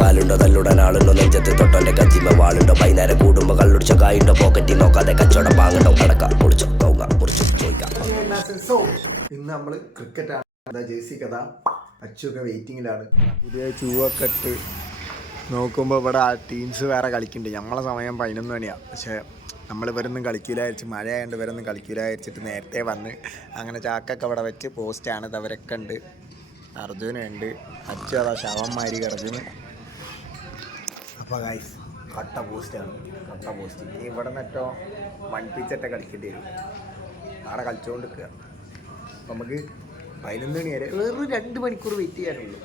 കാലുണ്ടോ തല്ലുടൻ ആളുണ്ടോ നെഞ്ചത്ത് തൊട്ടോന്റെ കത്തിമ വാളുണ്ടോ വൈകുന്നേരം കൂടുമ്പോ കള്ളുടിച്ച കായുണ്ടോ പോക്കറ്റിൽ നോക്കാതെ കച്ചവടം വാങ്ങണ്ടോ കടക്കാം പൊളിച്ചോ കൗങ്ങ പൊറിച്ചു ചോദിക്കാം. ഇന്ന് നമ്മള് ക്രിക്കറ്റാണ്. ജേഴ്സി കഥ അച്ചുവൊക്കെ വെയിറ്റിങ്ങിലാണ്. പുതിയ ഷൂവൊക്കെ ഇട്ട് നോക്കുമ്പോൾ ഇവിടെ ടീംസ് വേറെ കളിക്കുന്നുണ്ട്. നമ്മളെ സമയം 11 മണിയാണ്. പക്ഷേ നമ്മൾ ഇവരൊന്നും കളിക്കില്ല വിചാരിച്ച്, മഴയായതുകൊണ്ട് ഇവരൊന്നും കളിക്കില്ല വിചാരിച്ചിട്ട് നേരത്തെ വന്ന് അങ്ങനെ ചാക്കൊക്കെ ഇവിടെ വെച്ച് പോസ്റ്റാണ്. അവരൊക്കെ ഉണ്ട്. അർജുനുണ്ട്, അച്ചു അതാ ശവന്മാരി കിടക്കുന്നു. അപ്പോൾ ഗൈസ് കട്ട പോസ്റ്റാണ്, കട്ട പോസ്റ്റ്. ഇനി ഇവിടെ നിന്നോ മൺപിച്ചൊക്കെ കളിക്കേണ്ടി വരും. അവിടെ കളിച്ചുകൊണ്ട് നിൽക്കുക. അപ്പം നമുക്ക് 11 മണി വരെ വെറും 2 മണിക്കൂർ വെയിറ്റ് ചെയ്യാനുള്ളൂ.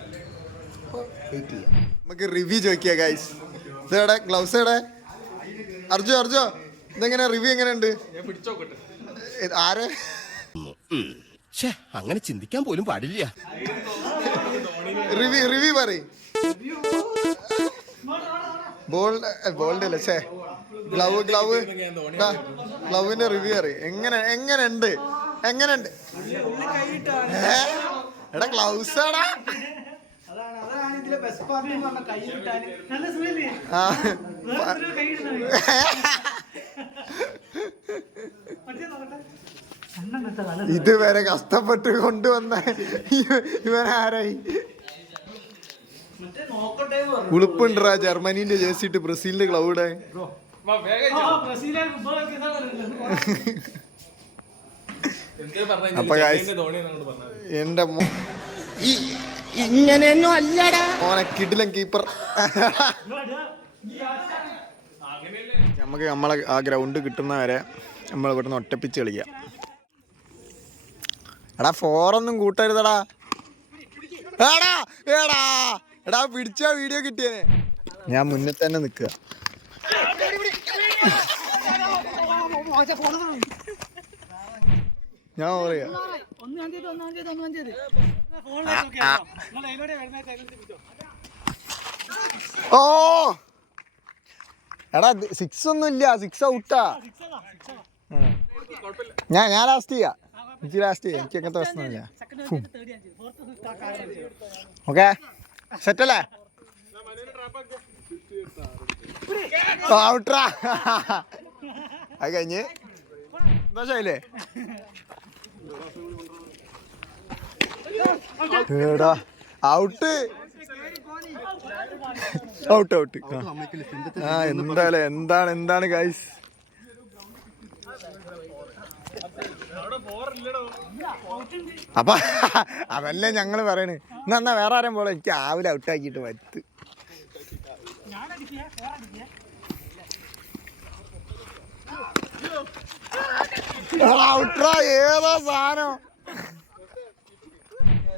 അപ്പോൾ വെയിറ്റ് ചെയ്യാം. നമുക്ക് റിവ്യൂ ചോദിക്കുക ഗൈസ്. ഇതെവിടെ ഗ്ലൗസ് എവിടെ? അർജു ഇതെങ്ങനെ റിവ്യൂ എങ്ങനെയുണ്ട്? ആരെ അങ്ങനെ ചിന്തിക്കാൻ പോലും പാടില്ല. റിവ്യൂ പറയും. ബോൾഡ് അല്ലേ? ഗ്ലൗവിന്റെ റിവ്യൂ അറിയും. എങ്ങനെയുണ്ട്? എടാ ഗ്ലൗസ് ആടാ. ഇതുവരെ കഷ്ടപ്പെട്ട് കൊണ്ടുവന്ന ഇവനാരായി? ഉളുപ്പുണ്ടാ ജർമ്മനീന്റെ ജേഴ്സി ഇട്ട് ബ്രസീലിന്റെ ക്ലൗഡ്. അപ്പൊ എന്റെ ഇങ്ങനെയൊന്നും അല്ലടാ മോനെ കിടിലൻ കീപ്പർ. നമുക്ക് നമ്മളെ ആ ഗ്രൗണ്ട് കിട്ടുന്നവരെ നമ്മൾ ഇവിടുന്ന് ഒറ്റപ്പിച്ച് കളിക്കാം. എടാ ഫോറൊന്നും കൂട്ടരുതടാ. എടാ പിടിച്ച വീഡിയോ കിട്ടിയേനെ. ഞാൻ മുന്നിൽ തന്നെ നിൽക്കുക. ഞാൻ പറയാ ഓ എടാ 6 ഒന്നും ഇല്ല. 6 ഔട്ടാ. ഞാൻ ലാസ്റ്റ് ചെയ്യാം. എനിക്ക് ലാസ്റ്റ് ചെയ്യാം. എനിക്ക് അങ്ങനത്തെ പ്രശ്നമില്ല. ഓക്കെ സെറ്റല്ലേ? ഔട്ടറാ. അത് കഴിഞ്ഞ് സന്തോഷായില്ലേ? ഔട്ട് ആ എന്താണ് ഗൈസ്? അപ്പൊ അതല്ലേ ഞങ്ങള് പറയണ്. എന്നാ വേറെ ആരും പോലെ എനിക്ക് രാവിലെ ഔട്ടാക്കിയിട്ട് പറ്റ്. ഔട്ടറാ. ഏതാ സാധനം?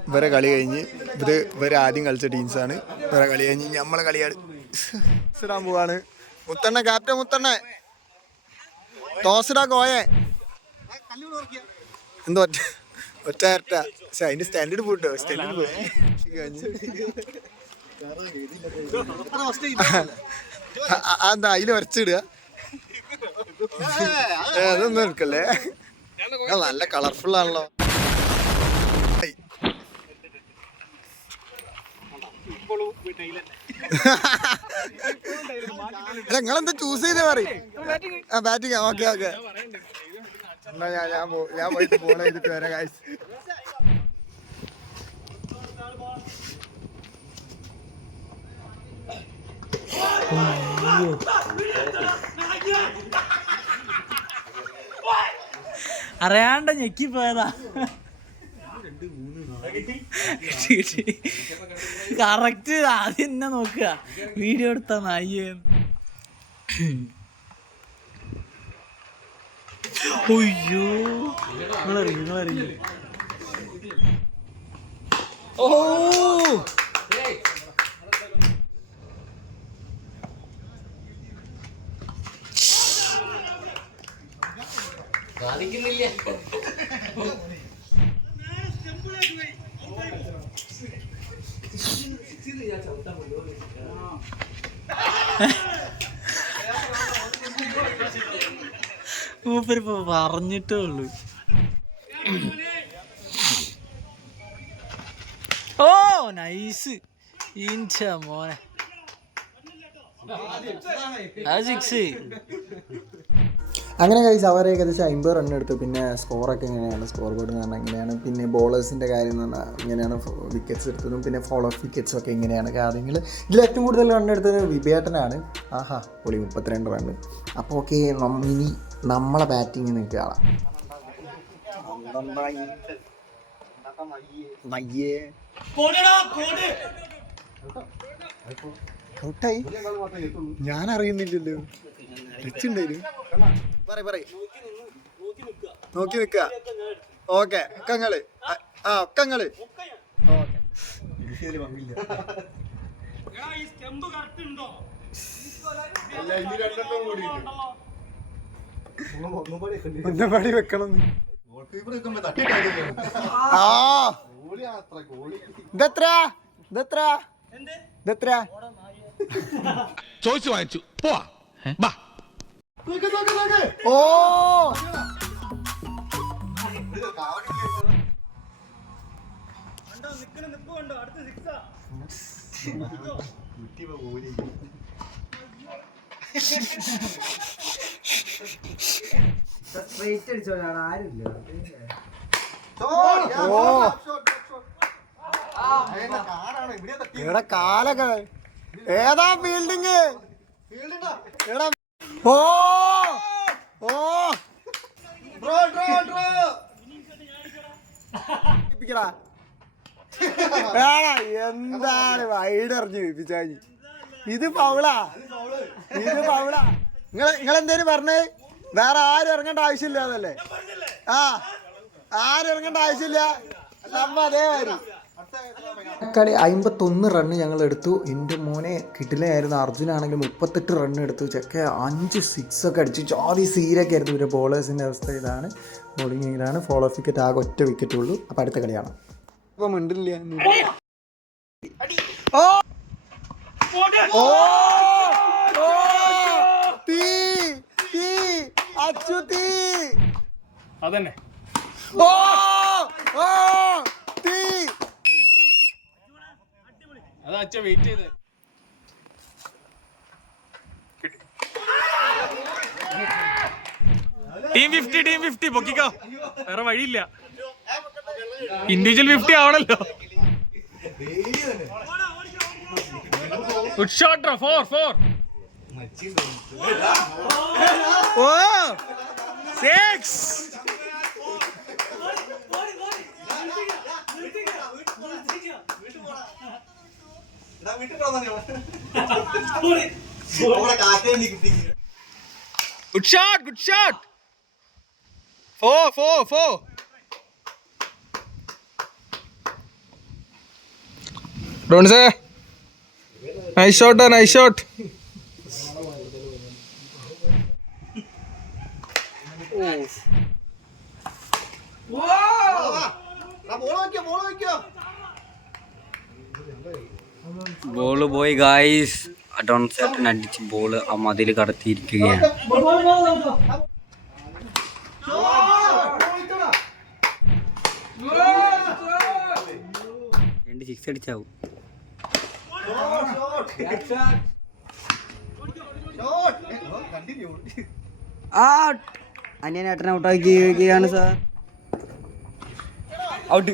ഇവരെ കളി കഴിഞ്ഞ് ഇവര് ആദ്യം കളിച്ച ടീംസാണ്. ഇവരെ കളി കഴിഞ്ഞ് നമ്മളെ കളിയാണ് ഇടാൻ പോവാണ്. മുത്തണ്ണ ക്യാപ്റ്റൻ മുത്തണ്ണ ടോസിടാ കോയെ എന്തോ ഒറ്റ പക്ഷെ അതിന്റെ സ്റ്റാൻഡേർഡ് പോയിട്ടോ. സ്റ്റാൻഡേർഡ് പോയി എന്താ അതിൽ വരച്ചിടുക. അതൊന്നും എടുക്കല്ലേ. നല്ല കളർഫുൾ ആണല്ലോ. നിങ്ങളെന്താ ചൂസ് ചെയ്തേ പറയും? ബാറ്റിംഗ്. ഓക്കെ എന്നാ ഞാൻ പോയിട്ട് ഫോളോ ചെയ്തിട്ട് വരാം ഗൈസ്. അറിയാണ്ട ഞെക്കി പോയതാ. കറക്റ്റ് ആദ്യം തന്നെ നോക്കുക. വീഡിയോ എടുത്താ നായ്യ. ഒയ്യോ നിങ്ങളറിഞ്ഞു. ഓ സാധിക്കുന്നില്ല. മൂപ്പരിപ്പോ പറഞ്ഞിട്ടേ ഉള്ളു. ഓ നൈസ് ഇൻഷ മോനെ സിക്സ്. അങ്ങനെ കഴിച്ച് അവർ ഏകദേശം 50 റൺ എടുത്തു. പിന്നെ സ്കോറൊക്കെ ഇങ്ങനെയാണ്, സ്കോർ ബോർഡ് എന്ന് പറഞ്ഞാൽ ഇങ്ങനെയാണ്. പിന്നെ ബോളേഴ്സിൻ്റെ കാര്യം എന്ന് പറഞ്ഞാൽ ഇങ്ങനെയാണ്, വിക്കറ്റ്സ് എടുത്തതും പിന്നെ ഫോളോ ഓഫ് വിക്കറ്റ്സും ഒക്കെ ഇങ്ങനെയാണ് കാര്യങ്ങൾ. ഇതിൽ ഏറ്റവും കൂടുതൽ റൺ എടുത്തത് വിബേട്ടനാണ്. ആഹാ പൊളി 32 റണ്ണ്. അപ്പോൾ ഓക്കെ, ഇനി നമ്മളെ ബാറ്റിങ് നിങ്ങൾക്ക് കാണാം. ഔട്ടായി, ഞാൻ അറിയുന്നില്ലല്ലോ. നോക്കി നിക്ക. ഓക്കെ ഒക്കങ്ങള്, ഒക്കങ്ങള് ഒന്നപാടി വെക്കണം. ചോദിച്ചു വാങ്ങിച്ചു പോവാ. ഓ ഇവിടെ കാലൊക്കെ ഏതാ ഫീൽഡിങ്? ഓ ഓ എന്താണ് വൈഡ് എറിഞ്ഞു വിപ്പിച്ചാ? ഇത് പൗളാ, ഇത് പൗളാ. നിങ്ങളെന്തേലും പറഞ്ഞേ? വേറെ ആരും ഇറങ്ങേണ്ട ആവശ്യമില്ല എന്നല്ലേ? ആരും ഇറങ്ങേണ്ട ആവശ്യമില്ല. നമ്മ അതേമാതിരി കളി 51 റണ്ണ് ഞങ്ങൾ എടുത്തു. എൻ്റെ മോനെ കിട്ടിലായിരുന്നു. അർജുനാണെങ്കിൽ 38 റണ്ണ് എടുത്തു. ചെക്ക 5 സിക്സൊക്കെ അടിച്ചു. ജാതി സീരൊക്കെ ആയിരുന്നു. പിന്നെ ബോളേഴ്സിൻ്റെ അവസ്ഥ ഇതാണ്, ബോളിങ് ഇതാണ്. ഫോളോ ഓഫ് വിക്കറ്റ് ആകെ ഒറ്റ വിക്കറ്റ് ഉള്ളൂ. അപ്പം അടുത്ത കളിയാണ്. അപ്പം മിണ്ടില്ല. അതന്നെ അതാ അച്ഛൻ വെയിറ്റ് ചെയ്ത്. ടീം 50 പൊക്കിക്കോ, വേറെ വഴിയില്ല. ഇൻഡിവിജ്വൽ 50 ആവണല്ലോ. Good shot. 4 or 6. Good shot. 4. Don't say. Nice shot. Ball പോയി ഗായ്സ്. അഡോൺസെറ്റിന് അടിച്ച് ബോള് ആ മതിൽ കടത്തിയിരിക്കുകയാണ്. 2 6 അടിച്ചാവും. അന്യനേട്ടനെ ഔട്ടാക്കിയിരിക്കുകയാണ് സാർ. ഔട്ട്.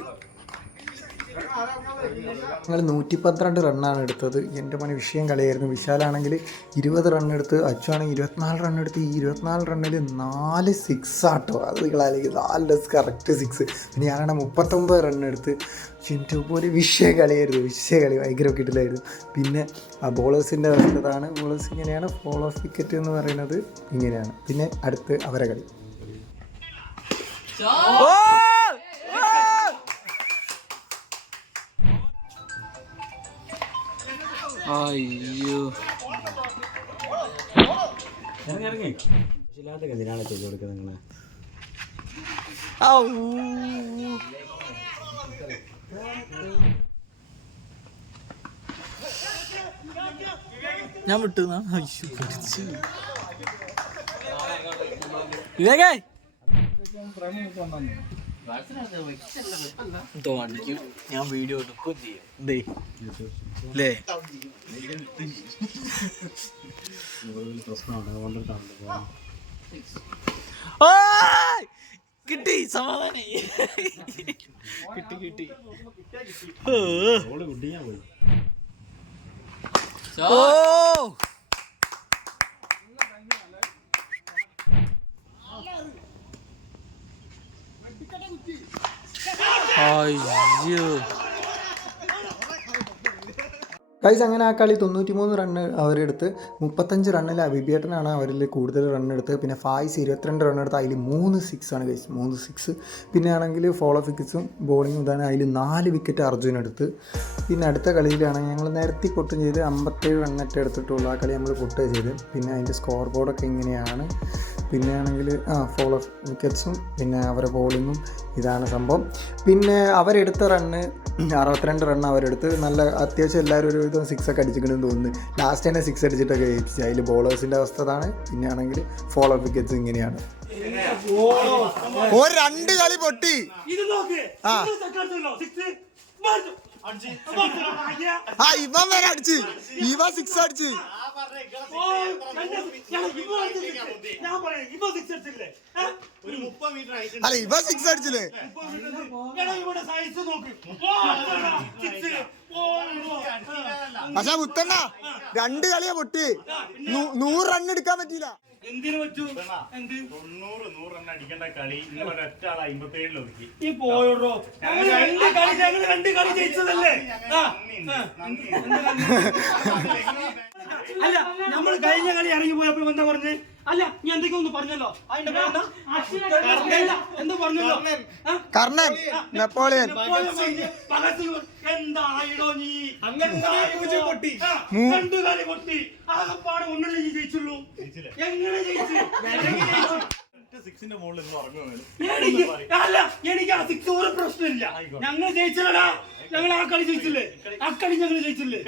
ഞങ്ങൾ 112 റണ്ണാണ് എടുത്തത്. എൻ്റെ പണി വിഷയം കളിയായിരുന്നു. വിശാലാണെങ്കിൽ 20 റണ്ണെടുത്ത്, അച്ചു ആണെങ്കിൽ 24 റണ്ണെടുത്ത്. ഈ 24 റണ്ണിൽ 4 സിക്സ് ആട്ടോ. അത് നിങ്ങളാണെങ്കിൽ 4 കറക്റ്റ് 6. പിന്നെ ഞാനാണെങ്കിൽ 39 റണ്ണെടുത്ത്. ചിന്തു പോലെ വിഷയ കളിയായിരുന്നു. ഭയങ്കര കിട്ടില്ലായിരുന്നു. പിന്നെ ബോളേഴ്സിൻ്റെ അവസ്ഥതാണ്. ബോളേഴ്സ് ഇങ്ങനെയാണ്. ഫോളോ ഓഫ് വിക്കറ്റ് എന്ന് പറയുന്നത് ഇങ്ങനെയാണ്. പിന്നെ അടുത്ത് അവരെ കളി. അയ്യോ എന്തിനാണ് ചെയ്ത് കൊടുക്കുന്നത് നിങ്ങള്? ഞാൻ വിട്ടു. വിവേകേ തോന്നിക്കും ഞാൻ വീഡിയോ എടുക്കുകയും ചെയ്യും എന്തേ അല്ലേ കിട്ടി സമാധാനം കിട്ടി ഓ അയ്യോ ഗൈസ് അങ്ങനെ ആ കളി 93 റണ്ണ് അവരെടുത്ത് 35 റണ്ണിൽ അബിബേട്ടനാണ് അവരിൽ കൂടുതൽ റണ്ണെടുത്ത്. പിന്നെ ഫായ്സ് 22 റണ്ണെടുത്ത് അതിൽ 3 6 ആണ് ഗൈസ്, 3 6. പിന്നെ ആണെങ്കിൽ ഫോളോ വിക്കറ്റ്സും ബോളിങ്ങും ഇതാണ്. അതിൽ 4 വിക്കറ്റ് അർജുൻ എടുത്ത്. പിന്നെ അടുത്ത കളിയിലാണെങ്കിൽ ഞങ്ങൾ നിരത്തി പൊട്ടും ചെയ്ത് 57 റണ്ണറ്റ് എടുത്തിട്ടുള്ളൂ. ആ കളി നമ്മൾ പൊട്ടുക ചെയ്ത്. പിന്നെ അതിൻ്റെ സ്കോർ ബോർഡൊക്കെ ഇങ്ങനെയാണ്. പിന്നെ ആണെങ്കിൽ ഫോളോ വിക്കറ്റ്സും പിന്നെ അവരെ ബോളിങ്ങും ഇതാണ് സംഭവം. പിന്നെ അവരെടുത്ത റണ്ണ് 62 റണ്ണ് അവരെടുത്ത്. നല്ല അത്യാവശ്യം എല്ലാവരും ഒരു വിധം 6 ഒക്കെ അടിച്ചിട്ടുണ്ടെന്ന് തോന്നുന്നു. ലാസ്റ്റ് തന്നെ 6 അടിച്ചിട്ടൊക്കെ ജയിച്ചു. അതിൽ ബോളേഴ്സിൻ്റെ അവസ്ഥ അതാണ്. പിന്നെ ആണെങ്കിൽ ഫോളോ വിക്കറ്റ്സ് ഇങ്ങനെയാണ്. ഒരു 2 കളി പൊട്ടി. ഇവൻ വരെ അടിച്ച്, ഇവ 6 അടിച്ച്. അല്ല ഇവ 6 അടിച്ചില്ലേ? പക്ഷെ മുത്തണ്ണ 2 കളിയാ പൊട്ടി. 100 റൺ എടുക്കാൻ പറ്റിയില്ല. എന്തിനു പറ്റൂ? 90 റൺ അടിക്കേണ്ട കളി ഒറ്റ ആൾ 57 ഒതുക്കി. ഈ പോയോടോ രണ്ട് കളി ജയിച്ചതല്ലേ? അല്ല നമ്മൾ കഴിഞ്ഞ കളി ഇറങ്ങി പോയപ്പോ എന്താ പറഞ്ഞേ? അല്ല നീ എന്തൊക്കെ ഒന്ന് പറഞ്ഞല്ലോ. എന്താ പറഞ്ഞല്ലോ? കർണൻ, നെപ്പോളിയൻ. എന്തായിടോ നീ? പൊട്ടി 2 കളി പൊട്ടി. ആകപ്പാടെ ഒന്നല്ലേ നീ ജയിച്ചുള്ളൂ. എങ്ങനെ ജയിച്ചു? എനിക്ക് ആ 6 ഒരു പ്രശ്നമില്ല. ഞങ്ങൾ ജയിച്ചില്ലടാ. ഞങ്ങൾ ആ കളി ജയിച്ചില്ലേ? ആ കളി ഞങ്ങൾ ജയിച്ചില്ലേ?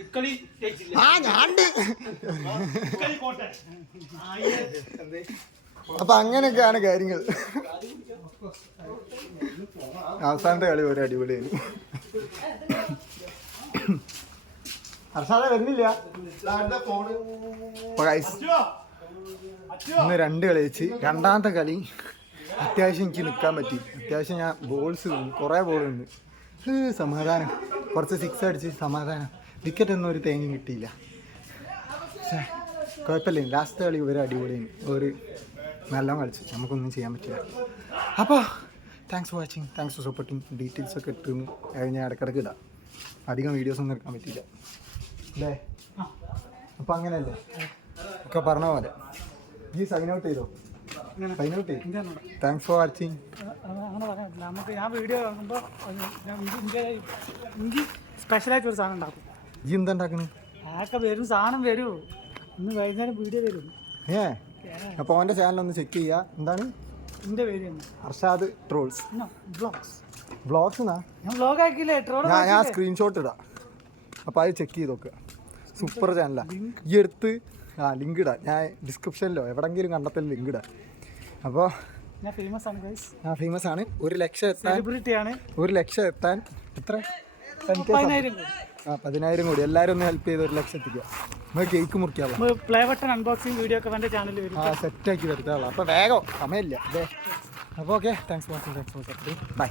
ഇക്കളി ജയിച്ചില്ലേ? അപ്പൊ അങ്ങനെയൊക്കെയാണ് കാര്യങ്ങൾ. അവസാനത്തെ കളി ഒരു അടിപൊളിയായിരുന്നു. അർഷാദ വരുന്നില്ല. ഇന്ന് 2 കളി വെച്ച് രണ്ടാമത്തെ കളി അത്യാവശ്യം എനിക്ക് നിൽക്കാൻ പറ്റി. അത്യാവശ്യം ഞാൻ ബോൾസ് കുറേ ബോളുണ്ട്. സമാധാനം. കുറച്ച് 6 അടിച്ച് സമാധാനം. വിക്കറ്റ് ഒന്നും ഒരു തേങ്ങയും കിട്ടിയില്ല. കുഴപ്പമില്ല. ലാസ്റ്റ് കളി ഒരു അടിപൊളിയാണ്. ഒരു നല്ല കളിച്ചു. നമുക്കൊന്നും ചെയ്യാൻ പറ്റില്ല. അപ്പോൾ thanks for watching. Thanks for supporting. ഡീറ്റെയിൽസൊക്കെ ഇട്ടുന്നു ഞാൻ ഇടയ്ക്കിടയ്ക്ക് ഇടാം. അധികം വീഡിയോസൊന്നും എടുക്കാൻ പറ്റില്ല അല്ലേ? അപ്പോൾ അങ്ങനെയല്ലേ ഒക്കെ പറഞ്ഞ പോലെ ഈ സൈൻ ഔട്ട് ചെയ്തോ? സൈൻ ഔട്ട് ചെയ്തു. Thanks for watching. അങ്ങനെ പറയാൻ നമുക്ക് ഞാൻ വീഡിയോ കാണുമ്പോൾ എനിക്ക് സ്പെഷ്യലായിട്ട് ഒരു സാധനം ഉണ്ടാക്കും. ഈ എന്താ ഉണ്ടാക്കുന്നത്? ആക്കെ വരും, സാധനം വരും. ഇന്ന് വൈകുന്നേരം വീഡിയോ വരും. അപ്പോൾ അവൻ്റെ ചാനലൊന്ന് ചെക്ക് ചെയ്യുക. എന്താണ് എൻ്റെ പേര്? Arshad trolls vlogs. വ്ളോഗ്സ് എന്നാ? ഞാൻ വ്ളോഗ് ആക്കിയില്ലേ? ഞാൻ സ്ക്രീൻഷോട്ട് ഇടാം. അപ്പോൾ അത് ചെക്ക് ചെയ്ത് നോക്കുക. സൂപ്പർ ചാനലാണ്. ഈ അടുത്ത് ലിങ്ക് ഇടാം. ഞാൻ ഡിസ്ക്രിപ്ഷനിലോ എവിടെയെങ്കിലും കണ്ടെത്തൽ ലിങ്ക് ഇടാം. അപ്പോൾ ഞാൻ ഫേമസ് ആണ് ഗൈസ്. ഞാൻ ഫേമസ് ആണ്. 1 ലക്ഷം എത്താൻ, സെലിബ്രിറ്റിയാണ്. 1 ലക്ഷം എത്താൻ എത്ര? 10,000 കോടി. എല്ലാവരും ഒന്ന് ഹെൽപ്പ് ചെയ്ത് 1 ലക്ഷം എത്തിക്കുക. നമുക്ക് കേക്ക് മുറിക്കാവുള്ളൂ. പ്ലേ ബട്ടൺ അൺബോക്സിങ് വീഡിയോ ഒക്കെ എൻ്റെ ചാനലിൽ വരും. സെറ്റാക്കി വരുത്താവുള്ളൂ. അപ്പോൾ വേഗം സമയമില്ല. അപ്പോൾ okay. Thanks for watching. By.